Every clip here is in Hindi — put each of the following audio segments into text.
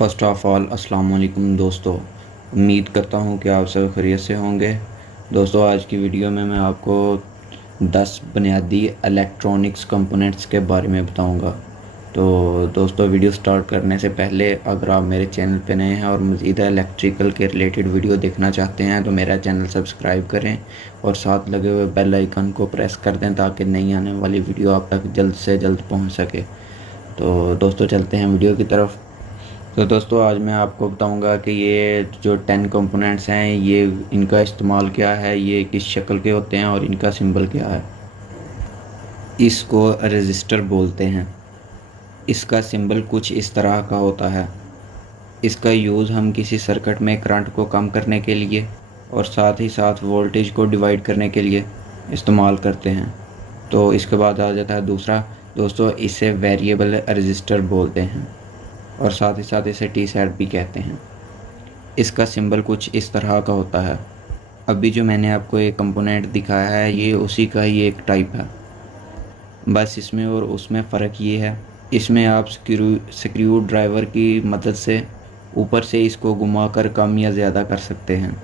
फ़र्स्ट ऑफ़ ऑल अस्सलाम वालेकुम दोस्तों। उम्मीद करता हूँ कि आप सब खैरियत से होंगे। दोस्तों, आज की वीडियो में मैं आपको 10 बुनियादी इलेक्ट्रॉनिक्स कंपोनेंट्स के बारे में बताऊँगा। तो दोस्तों, वीडियो स्टार्ट करने से पहले अगर आप मेरे चैनल पे नए हैं और मज़ीद इलेक्ट्रिकल के रिलेटेड वीडियो देखना चाहते हैं तो मेरा चैनल सब्सक्राइब करें और साथ लगे हुए बेल आइकन को प्रेस कर दें ताकि नई आने वाली वीडियो आप तक जल्द से जल्द पहुँच सके। तो दोस्तों, चलते हैं वीडियो की तरफ। तो दोस्तों, आज मैं आपको बताऊंगा कि ये जो 10 कंपोनेंट्स हैं ये इनका इस्तेमाल क्या है, ये किस शक्ल के होते हैं और इनका सिंबल क्या है। इसको रजिस्टर बोलते हैं। इसका सिंबल कुछ इस तरह का होता है। इसका यूज़ हम किसी सर्किट में करंट को कम करने के लिए और साथ ही साथ वोल्टेज को डिवाइड करने के लिए इस्तेमाल करते हैं। तो इसके बाद आ जाता है दूसरा। दोस्तों, इसे वेरिएबल रजिस्टर बोलते हैं और साथ ही साथ इसे टी सेट भी कहते हैं। इसका सिंबल कुछ इस तरह का होता है। अभी जो मैंने आपको एक कंपोनेंट दिखाया है ये उसी का ही एक टाइप है, बस इसमें और उसमें फ़र्क ये है, इसमें आप स्क्रू ड्राइवर की मदद से ऊपर से इसको घुमाकर कम या ज़्यादा कर सकते हैं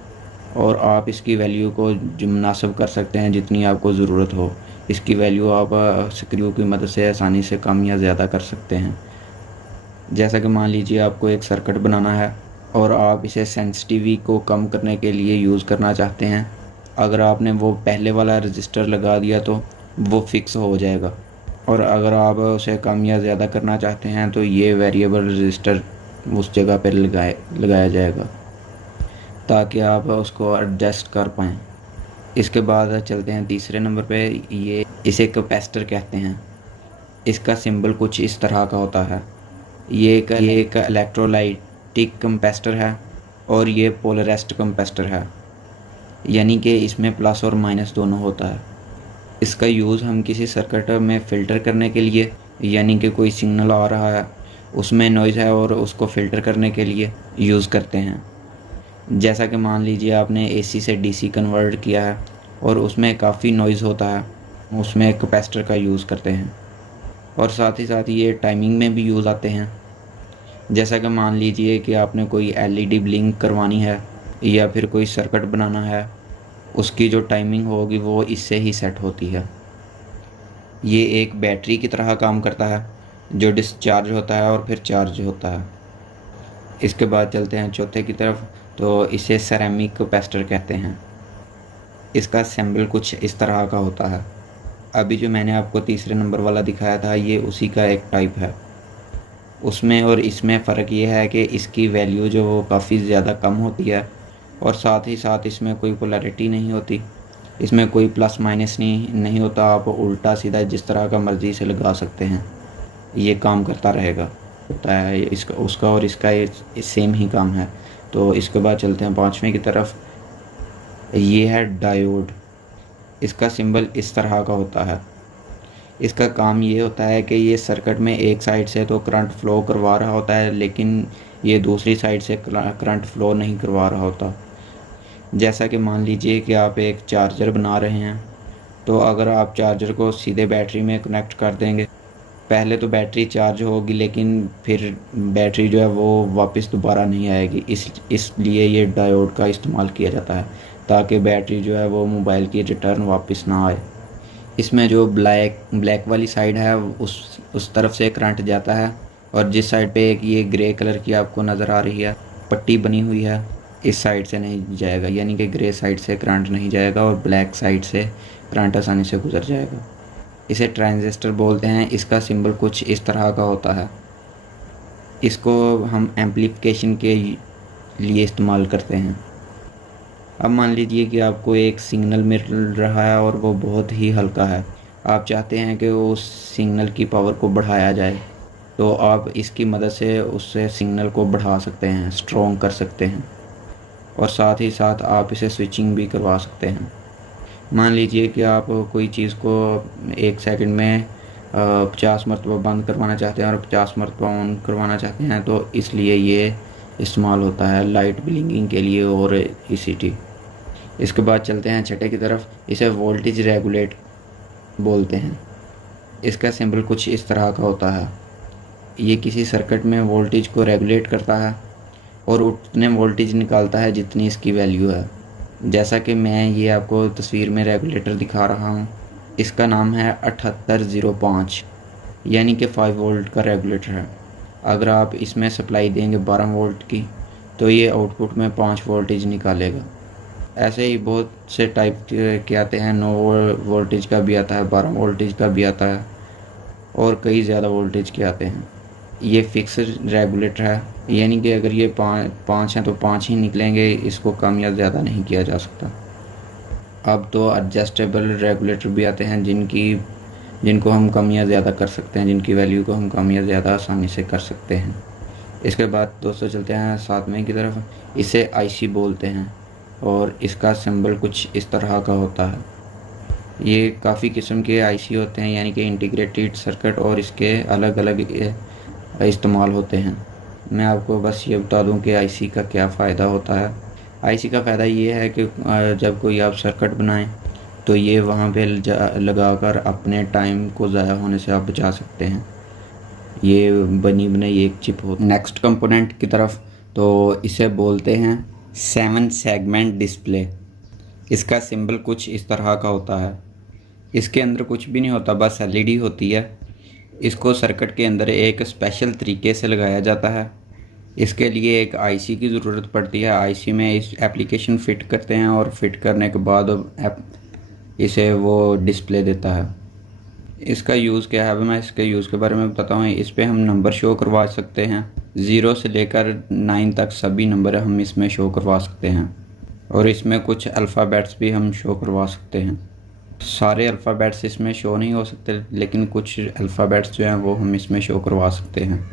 और आप इसकी वैल्यू को जो मुनासिब कर सकते हैं जितनी आपको ज़रूरत हो। इसकी वैल्यू आप स्क्रू की मदद से आसानी से कम या ज़्यादा कर सकते हैं। जैसा कि मान लीजिए आपको एक सर्किट बनाना है और आप इसे सेंसिटिविटी को कम करने के लिए यूज़ करना चाहते हैं। अगर आपने वो पहले वाला रजिस्टर लगा दिया तो वो फिक्स हो जाएगा और अगर आप उसे कम या ज़्यादा करना चाहते हैं तो ये वेरिएबल रजिस्टर उस जगह पर लगाया जाएगा ताकि आप उसको एडजस्ट कर पाएँ। इसके बाद चलते हैं तीसरे नंबर पे। ये इसे कैपेसिटर कहते हैं। इसका सिंबल कुछ इस तरह का होता है। ये एक इलेक्ट्रोलाइटिक कैपेसिटर है और ये पोलराइज्ड कैपेसिटर है, यानी कि इसमें प्लस और माइनस दोनों होता है। इसका यूज़ हम किसी सर्किट में फ़िल्टर करने के लिए, यानी कि कोई सिग्नल आ रहा है उसमें नॉइज़ है और उसको फ़िल्टर करने के लिए यूज़ करते हैं। जैसा कि मान लीजिए आपने एसी से डीसी कन्वर्ट किया है और उसमें काफ़ी नॉइज़ होता है, उसमें कैपेसिटर का यूज़ करते हैं और साथ ही साथ ये टाइमिंग में भी यूज़ आते हैं। जैसा कि मान लीजिए कि आपने कोई एलईडी ब्लिंक करवानी है या फिर कोई सर्किट बनाना है, उसकी जो टाइमिंग होगी वो इससे ही सेट होती है। ये एक बैटरी की तरह काम करता है जो डिस्चार्ज होता है और फिर चार्ज होता है। इसके बाद चलते हैं चौथे की तरफ। तो इसे सेरेमिक कैपेसिटर कहते हैं। इसका सिंबल कुछ इस तरह का होता है। अभी जो मैंने आपको तीसरे नंबर वाला दिखाया था ये उसी का एक टाइप है। उसमें और इसमें फ़र्क ये है कि इसकी वैल्यू जो वो काफ़ी ज़्यादा कम होती है और साथ ही साथ इसमें कोई पोलैरिटी नहीं होती, इसमें कोई प्लस माइनस नहीं होता। आप उल्टा सीधा जिस तरह का मर्ज़ी से लगा सकते हैं, ये काम करता रहेगा। होता है इसका उसका और इसका ये सेम ही काम है। तो इसके बाद चलते हैं पाँचवें की तरफ। ये है डायोड। इसका सिंबल इस तरह का होता है। इसका काम ये होता है कि ये सर्किट में एक साइड से तो करंट फ़्लो करवा रहा होता है लेकिन ये दूसरी साइड से करंट फ़्लो नहीं करवा रहा होता। जैसा कि मान लीजिए कि आप एक चार्जर बना रहे हैं, तो अगर आप चार्जर को सीधे बैटरी में कनेक्ट कर देंगे, पहले तो बैटरी चार्ज होगी लेकिन फिर बैटरी जो है वो वापस दोबारा नहीं आएगी। इसलिए ये डायोड का इस्तेमाल किया जाता है ताकि बैटरी जो है वो मोबाइल की रिटर्न वापस ना आए। इसमें जो ब्लैक वाली साइड है उस तरफ से करंट जाता है और जिस साइड पे एक ये ग्रे कलर की आपको नज़र आ रही है पट्टी बनी हुई है, इस साइड से नहीं जाएगा, यानी कि ग्रे साइड से करंट नहीं जाएगा और ब्लैक साइड से करंट आसानी से गुजर जाएगा। इसे ट्रांजिस्टर बोलते हैं। इसका सिंबल कुछ इस तरह का होता है। इसको हम एम्प्लीफिकेशन के लिए इस्तेमाल करते हैं। अब मान लीजिए कि आपको एक सिग्नल मिल रहा है और वो बहुत ही हल्का है। आप चाहते हैं कि उस सिग्नल की पावर को बढ़ाया जाए, तो आप इसकी मदद से उससे सिग्नल को बढ़ा सकते हैं, स्ट्रॉन्ग कर सकते हैं और साथ ही साथ आप इसे स्विचिंग भी करवा सकते हैं। मान लीजिए कि आप कोई चीज़ को 1 सेकंड में 50 मरतबा बंद करवाना चाहते हैं और 50 मरतबा ऑन करवाना चाहते हैं, तो इसलिए ये इस्तेमाल होता है लाइट ब्लिंकिंग के लिए और ईसीटी। इसके बाद चलते हैं छठे की तरफ। इसे वोल्टेज रेगुलेट बोलते हैं। इसका सिंबल कुछ इस तरह का होता है। ये किसी सर्किट में वोल्टेज को रेगुलेट करता है और उतने वोल्टेज निकालता है जितनी इसकी वैल्यू है। जैसा कि मैं ये आपको तस्वीर में रेगुलेटर दिखा रहा हूँ, इसका नाम है 7805, यानी कि 5 वोल्ट का रेगुलेटर है। अगर आप इसमें सप्लाई देंगे 12 वोल्ट की तो ये आउटपुट में 5 वोल्टेज निकालेगा। ऐसे ही बहुत से टाइप के आते हैं, 9 वोल्टेज का भी आता है, 12 वोल्टेज का भी आता है और कई ज़्यादा वोल्टेज के आते हैं। ये फिक्स रेगुलेटर है, यानी कि अगर ये 5 हैं तो 5 ही निकलेंगे, इसको कम या ज़्यादा नहीं किया जा सकता। अब तो एडजस्टेबल रेगुलेटर भी आते हैं जिनको हम कम या ज़्यादा कर सकते हैं, जिनकी वैल्यू को हम कम या ज़्यादा आसानी से कर सकते हैं। इसके बाद दोस्तों चलते हैं 7वें की तरफ। इसे आईसी बोलते हैं और इसका सिंबल कुछ इस तरह का होता है। ये काफ़ी किस्म के आईसी होते हैं, यानी कि इंटीग्रेटेड सर्किट, और इसके अलग अलग इस्तेमाल होते हैं। मैं आपको बस ये बता दूं कि आईसी का क्या फ़ायदा होता है। आईसी का फ़ायदा ये है कि जब कोई आप सर्किट बनाएं तो ये वहाँ पे लगाकर अपने टाइम को ज़ाया होने से आप बचा सकते हैं। ये बनी बनाई एक चिप हो। नेक्स्ट कंपोनेंट की तरफ, तो इसे बोलते हैं 7 सेगमेंट डिस्प्ले। इसका सिंबल कुछ इस तरह का होता है। इसके अंदर कुछ भी नहीं होता, बस एलईडी होती है। इसको सर्किट के अंदर एक स्पेशल तरीके से लगाया जाता है। इसके लिए एक आईसी की ज़रूरत पड़ती है। आईसी में इस एप्लीकेशन फ़िट करते हैं और फिट करने के बाद इसे वो डिस्प्ले देता है। इसका यूज़ क्या है, अब मैं इसके यूज़ के बारे में बताता हूँ। इस पर हम नंबर शो करवा सकते हैं, 0 से लेकर 9 तक सभी नंबर हम इसमें शो करवा सकते हैं। और इसमें कुछ अल्फ़ाबेट्स भी हम शो करवा सकते हैं। सारे अल्फ़ाबेट्स इसमें शो नहीं हो सकते, लेकिन कुछ अल्फ़ाबेट्स जो हैं वो हम इसमें शो करवा सकते हैं।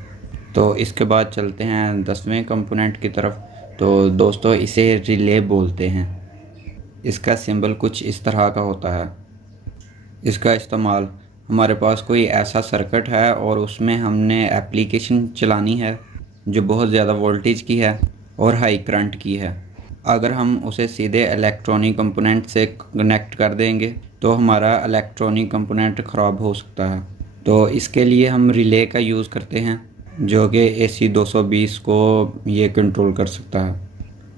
तो इसके बाद चलते हैं 10वें कंपोनेंट की तरफ। तो दोस्तों इसे रिले बोलते हैं। इसका सिंबल कुछ इस तरह का होता है। इसका इस्तेमाल, हमारे पास कोई ऐसा सर्किट है और उसमें हमने एप्लीकेशन चलानी है जो बहुत ज़्यादा वोल्टेज की है और हाई करंट की है। अगर हम उसे सीधे इलेक्ट्रॉनिक कंपोनेंट से कनेक्ट कर देंगे तो हमारा इलेक्ट्रॉनिक कंपोनेंट ख़राब हो सकता है। तो इसके लिए हम रिले का यूज़ करते हैं, जो कि AC 220 को ये कंट्रोल कर सकता है।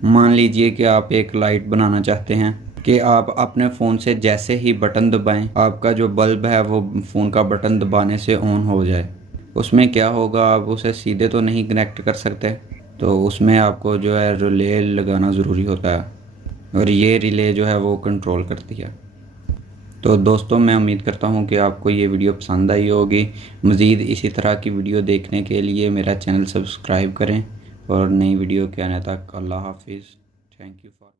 मान लीजिए कि आप एक लाइट बनाना चाहते हैं कि आप अपने फ़ोन से जैसे ही बटन दबाएं, आपका जो बल्ब है वो फ़ोन का बटन दबाने से ऑन हो जाए। उसमें क्या होगा, आप उसे सीधे तो नहीं कनेक्ट कर सकते, तो उसमें आपको जो है रिले लगाना ज़रूरी होता है और ये रिले जो है वो कंट्रोल करती है। तो दोस्तों मैं उम्मीद करता हूँ कि आपको ये वीडियो पसंद आई होगी। मज़ीद इसी तरह की वीडियो देखने के लिए मेरा चैनल सब्सक्राइब करें और नई वीडियो के आने तक अल्लाह हाफिज़। Thank you for